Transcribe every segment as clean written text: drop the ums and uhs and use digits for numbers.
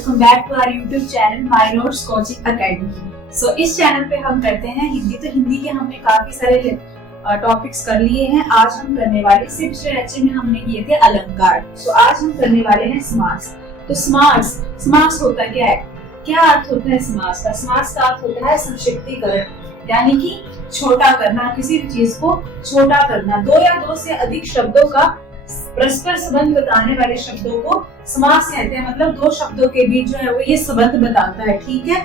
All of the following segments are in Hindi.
Welcome back to our YouTube channel my notes coaching academy. So इस चैनल पे हम करते हैं हिंदी। तो हिंदी के हमने काफी सारे टॉपिक्स कर लिए हैं। आज हम करने वाले से पिछले लेक्चर में हमने किए थे अलंकार। सो आज हम करने वाले हैं समास। तो समास होता क्या है, क्या अर्थ होता है समास का? समास का अर्थ होता है संक्षिप्तीकरण, यानी कि छोटा करना, किसी भी चीज को छोटा करना। दो या दो से अधिक शब्दों का परस्पर संबंध बताने वाले शब्दों को समास कहते हैं। मतलब दो शब्दों के बीच जो है वो ये संबंध बताता है, ठीक है।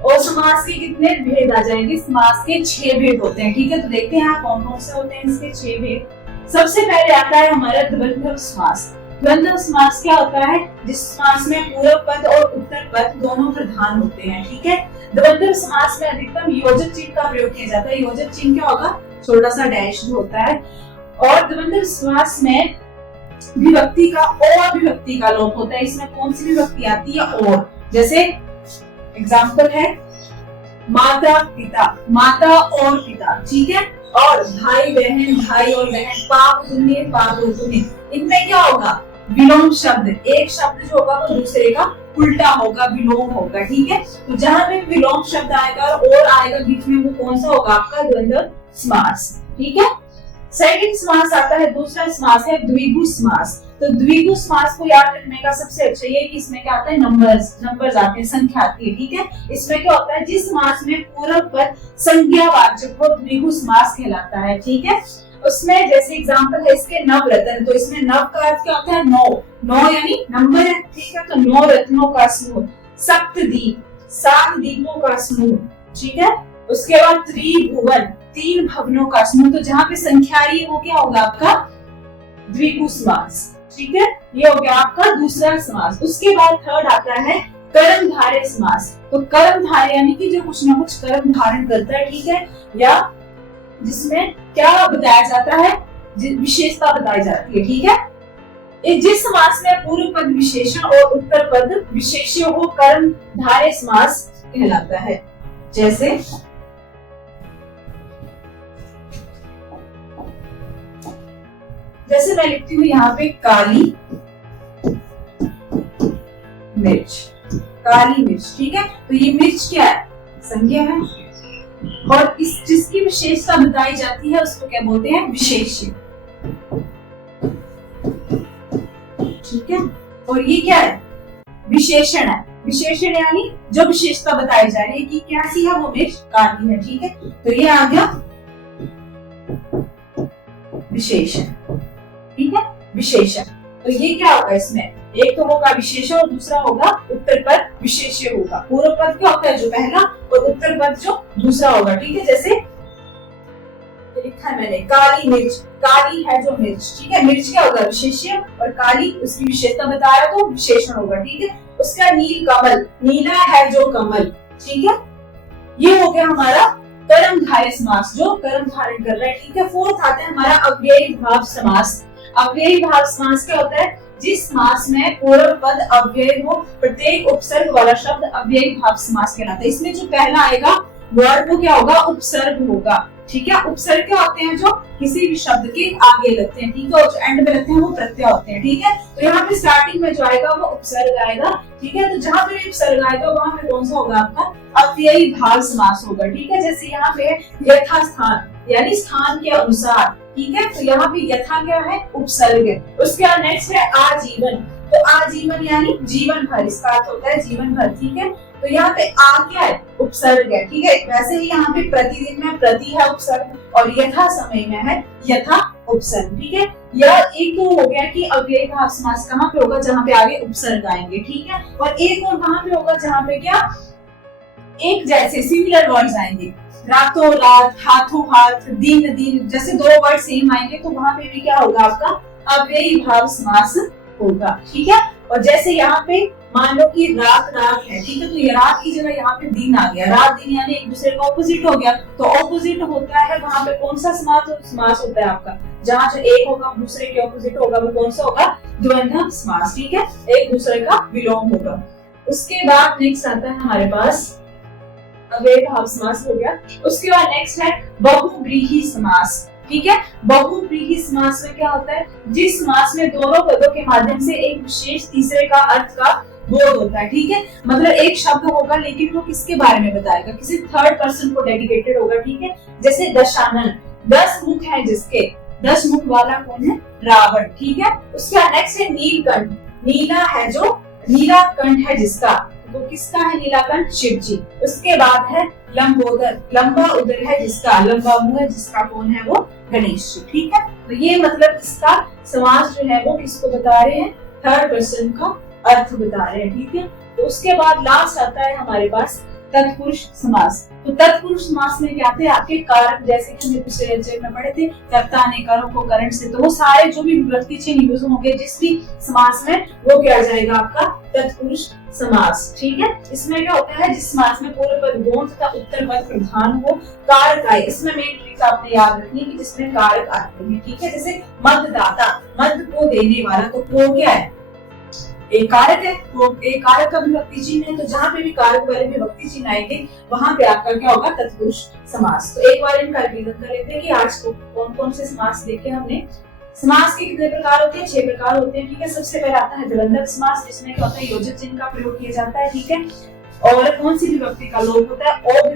और समास के कितने भेद आ जाएंगे? समास के 6 भेद होते हैं, ठीक है। तो देखते हैं कौन कौन से होते हैं इसके 6 भेद। सबसे पहले आता है हमारा द्वंद्व समास। द्वंद्व समास क्या होता है? जिस समास में पूर्व पद और उत्तर पद दोनों प्रधान होते हैं, ठीक है। द्वंद्व समास में अधिकतम योजक चिन्ह का प्रयोग किया जाता है। योजक चिन्ह क्या होगा? छोटा सा डैश होता है। और द्वंद्व समास में विभक्ति का और विभक्ति का लोप होता है। इसमें कौन सी विभक्ति आती है? और। जैसे एग्जाम्पल है माता पिता, माता और पिता, ठीक है। और भाई बहन, भाई और बहन, पाप पुण्य, पाप और पुण्य। इनमें क्या होगा? विलोम शब्द। एक शब्द जो होगा वो दूसरे का उल्टा होगा, विलोम होगा, ठीक है। तो जहां पे विलोम शब्द आएगा और आएगा बीच में, वो कौन सा होगा? आपका द्वंद्व समास, ठीक है। सेकंड समास आता है, दूसरा समास है द्विगु समास। तो द्विगु समास को याद रखने का सबसे अच्छा ये कि इसमें क्या आता है? नंबर्स आते हैं, संख्या आती है, ठीक है। इसमें क्या होता है? जिस समास में पूर्व पद संज्ञावाचक हो द्विगु समास कहलाता है, ठीक है। उसमें जैसे एग्जांपल है इसके नवरत्न। तो इसमें नव का अर्थ क्या होता है? नौ यानी नंबर है, ठीक है। तो 9 रत्नों का समूह। सप्तदीप, 7 दीपों का समूह, ठीक है। उसके बाद त्रिभुवन, 3 भवनों का समूह। तो जहां पे संख्या आ रही है वो क्या होगा? आपका द्विगु समास, ठीक है। ये हो गया आपका दूसरा समास। उसके बाद थर्ड आता है कर्मधारय समास। तो कर्मधारय यानी कि जो कुछ ना कुछ कर्म धारण करता है, ठीक है, या जिसमें क्या बताया जाता है? विशेषता बताई जाती है, ठीक है। जिस समास में पूर्व पद विशेषण और उत्तर पद विशेष्य हो कर्मधारय समास कहलाता है। जैसे मैं लिखती हूँ यहाँ पे काली मिर्च, काली मिर्च, ठीक है। तो ये मिर्च क्या है? संज्ञा है। और इस जिसकी विशेषता बताई जाती है उसको क्या बोलते हैं? विशेष्य, ठीक है। और ये क्या है? विशेषण है। विशेषण यानी जो विशेषता बताई जा रही है कि कैसी है वो मिर्च, काली है, ठीक है। तो ये आ गया विशेषण, ठीक है, विशेषण। तो ये क्या होगा? इसमें एक तो होगा विशेषण और दूसरा होगा उत्तर पद विशेष्य होगा। पूर्व पद क्या होता है? जो पहला, और उत्तर पद जो दूसरा होगा, ठीक है। जैसे लिखा है मैंने काली मिर्च, काली है जो मिर्च, ठीक है। मिर्च क्या होगा? विशेष्य, और काली उसकी विशेषता बता रहा तो विशेषण होगा, ठीक है। उसका नील कमल, नीला है जो कमल, ठीक है। ये हो गया हमारा कर्मधारय समास, जो कर्म धारण कर रहा है, ठीक है। फोर्थ आता है हमारा अव्ययी भाव समास। अव्ययी भाव समास क्या होता है? जिस समास में पूर्व पद अव्यय हो, प्रत्येक उपसर्ग वाला शब्द अव्ययी भाव समास कहलाता है। इसमें जो पहला आएगा वर्ड वो क्या होगा? उपसर्ग होगा, ठीक है। उपसर्ग क्या होते हैं? जो किसी भी शब्द के आगे लगते हैं, ठीक है। और जो एंड में लगते हैं वो प्रत्यय होते हैं, ठीक है। तो यहाँ पे स्टार्टिंग में जो आएगा वो उपसर्ग आएगा, ठीक है। तो जहां पे उपसर्ग आएगा वहां पे कौन सा होगा? आपका अव्ययी भाव समास होगा, ठीक है। जैसे यहाँ पे यथास्थान यानी स्थान के अनुसार, ठीक है। तो यहाँ पे यथा क्या है? उपसर्ग है। उसके बाद नेक्स्ट है आजीवन। तो आजीवन यानी जीवन भर, इसका अर्थ होता है जीवन भर, ठीक है। तो यहाँ पे आ क्या है? उपसर्ग है, ठीक है। वैसे ही यहाँ पे प्रतिदिन में प्रति है उपसर्ग, और यथा समय में है यथा उपसर्ग, ठीक है। या एक तो हो गया कि अव्ययी भाव समास कहाँ पे होगा? जहाँ पे आगे उपसर्ग आएंगे, ठीक है। और एक और कहाँ पे होगा? जहाँ पे क्या एक जैसे सिमिलर वर्ड्स आएंगे, रातों रात, हाथों हाथ, दिन दिन, जैसे 2 वर्ड सेम आएंगे तो वहां पे भी क्या होगा? आपका अव्ययी भाव समास होगा, ठीक है। और जैसे यहाँ पे मान लो कि रात रात है, ठीक है। तो ये रात की जगह यहाँ पे दिन आ गया, रात दिन यानी एक दूसरे का ऑपोजिट हो गया। तो ऑपोजिट होता है वहां पे कौन सा समास होता है आपका? जहाँ जो एक होगा दूसरे के ऑपोजिट होगा वो कौन सा होगा? द्वंद्व समास, ठीक है। एक दूसरे का विलोम होगा। उसके बाद नेक्स्ट आता है हमारे पास अव्ययी भाव समास हो गया। उसके बाद नेक्स्ट है बहुव्रीहि समास, ठीक है। बहुव्रीहि समास में क्या होता है? जिस समास में दोनों पदों के माध्यम से एक विशेष तीसरे का अर्थ का बोध होता है, ठीक है। मतलब एक शब्द होगा लेकिन वो किसके बारे में बताएगा, किसी थर्ड पर्सन को डेडिकेटेड होगा, ठीक है। जैसे दशानन, 10 मुख है जिसके, 10 मुख वाला कौन है, रावण, ठीक है। उसका नेक्स्ट है नीलकंठ, नीला है जो, नीला कंठ है जिसका, तो किसका है नीलाकंठ, शिव जी। उसके बाद है लंबोदर, लंबा उदर है जिसका, लंबा मुंह है जिसका, कौन है वो, गणेश जी, ठीक है। तो ये मतलब इसका समास जो है वो किसको बता रहे हैं, थर्ड पर्सन का अर्थ बता रहे हैं, ठीक है। तो उसके बाद लास्ट आता है हमारे पास तत्पुरुष समास। तो तत्पुरुष समास में क्या थे आपके कारक, जैसे कि हमने पिछले लेक्चर में पढ़े थे, कर्ता ने करो को करण से, तो वो सारे जो भी विभक्ति चिन्ह यूज होंगे जिस भी समास में, वो क्या आ जाएगा आपका तत्पुरुष समास, ठीक है। इसमें क्या होता है, जिस समास में पूर्व पद गौण तथा उत्तर पद प्रधान हो, कारक आए, इसमें मेन ट्रिक आपने याद रखनी है कि जिसमें कारक आते हैं, ठीक है। जैसे मददाता, मद को देने वाला, तो को क्या है, एक कारक है, तो एक कारक का विभक्ति चिन्ह है, तो जहां पे भी कारक वाले विभक्ति चिन्ह आएंगे वहां पे आपका क्या होगा, तत्पुरुष समास। तो एक बार इनका रिवीजन कर लेते हैं कि आज को कौन कौन से समास देखे हमने। समास के कितने प्रकार होते हैं, 6 प्रकार होते हैं, ठीक है। सबसे पहले आता है द्वंद्व समास, जिसमें क्या होता है, योजक चिन्ह का प्रयोग किया जाता है, ठीक है। और कौन सी विभक्ति का लोप होता है, और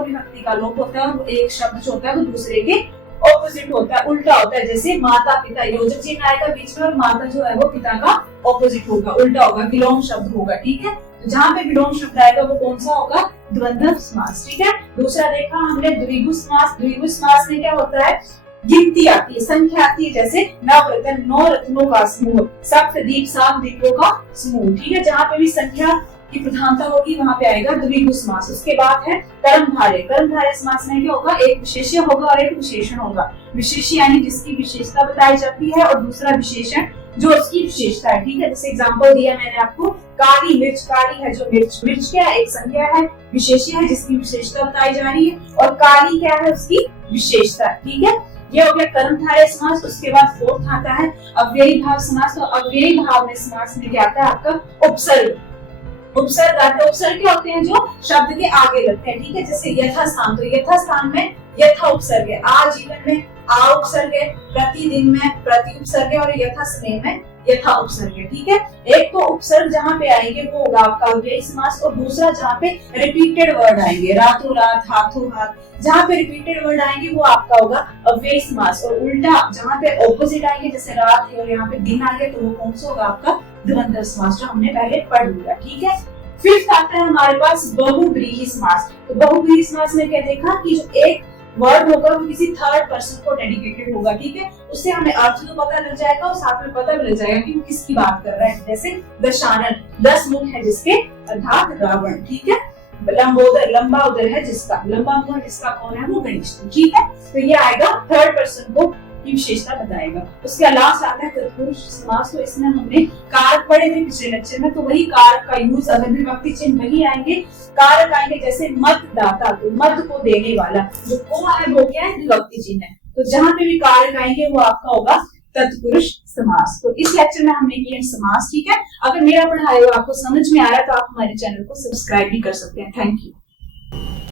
विभक्ति का लोप होता है, और एक शब्द जो होता है वो दूसरे के ऑपोजिट होता है, उल्टा होता है। जैसे माता पिता, योजक चिन्ह आएगा बीच में और माता जो है वो पिता का ऑपोजिट होगा, उल्टा होगा, विलोम शब्द होगा, ठीक है। तो जहाँ पे विलोम शब्द आएगा वो कौन सा होगा, द्वंद्व समास, ठीक है। दूसरा देखा हमने द्विगु समास। द्विगु समास में क्या होता है, गिनती आती है, संख्या आती है, जैसे नवरत्न, 9 रत्नों का समूह, सप्तदीप, 7 दीपों का समूह, ठीक है। जहाँ पे भी संख्या की प्रधानता होगी वहां पे आएगा द्विगु समास। उसके बाद है कर्मधारय। कर्मधारय समास में क्या होगा, एक विशेष्य होगा और एक विशेषण होगा। विशेष्य यानी जिसकी विशेषता बताई जाती है, और दूसरा विशेषण जो उसकी विशेषता है, ठीक है। जैसे एग्जांपल दिया मैंने आपको, काली मिर्च, काली है जो मिर्च, मिर्च क्या है, एक संख्या है, विशेष्य है जिसकी विशेषता बताई जा रही है, और काली क्या है, उसकी विशेषता, ठीक है। ये हो गया कर्मधारय समास। उसके बाद फोर्थ आता है अव्ययी भाव समास। तो अव्ययी भाव में समास में क्या आता है आपका उपसर्ग। उपसर्ग आते हैं, उपसर्ग क्या होते हैं, जो शब्द के आगे लगते हैं, ठीक है। जैसे यथास्थान, तो यथास्थान में यथा उपसर्ग है, आजीवन में आ उपसर्ग है, प्रतिदिन में प्रति उपसर्ग है, और यथा स्नेह में यथा उपसर्ग है, ठीक है। एक तो उपसर्ग जहाँ पे आएंगे वो होगा आपका अव्ययी समास, और दूसरा जहाँ पे रिपीटेड वर्ड आएंगे, रातों रात, हाथों हाथ, जहाँ पे रिपीटेड वर्ड आएंगे वो आपका होगा अव्ययी समास। और उल्टा जहाँ पे ऑपोजिट आएंगे, जैसे रात है और यहाँ पे दिन आ गया, तो वो कौन सा होगा आपका द्वंद्व समास, जो हमने पहले पढ़ लिया, ठीक है। फिफ्थ आता है हमारे पास बहुव्रीहि समास। तो बहुव्रीहि समास में क्या देखा कि जो एक वर्ड होगा वो किसी थर्ड पर्सन को डेडिकेटेड होगा, ठीक है। उससे हमें अर्थ तो पता लग जाएगा और साथ में पता भी लग जाएगा कि वो किसकी बात कर रहा है। जैसे दशानन, 10 मुख है जिसके, अर्थात रावण, ठीक है। लंबोदर, लंबा उदर है जिसका, लंबा मुंह है जिसका, कौन है वो, गणेश, ठीक है। तो ये आएगा थर्ड पर्सन को की विशेषता बताएगा। उसके लास्ट आता है तत्पुरुष समास। तो इसमें हमने कारक पढ़े थे पिछले लेक्चर में, तो वही कारक का यूज, अगर विभक्ति चिन्ह वही आएंगे, कारक आएंगे, जैसे मतदाता, तो मत को देने वाला, जो को है वो क्या है, विभक्ति चिन्ह है। तो जहां पे भी कारक आएंगे वो आपका होगा तत्पुरुष समास। तो इस लेक्चर में हमने किया समास, ठीक है। अगर मेरा पढ़ाया हुआ आपको समझ में आ रहा है तो आप हमारे चैनल को सब्सक्राइब भी कर सकते हैं। Thank you.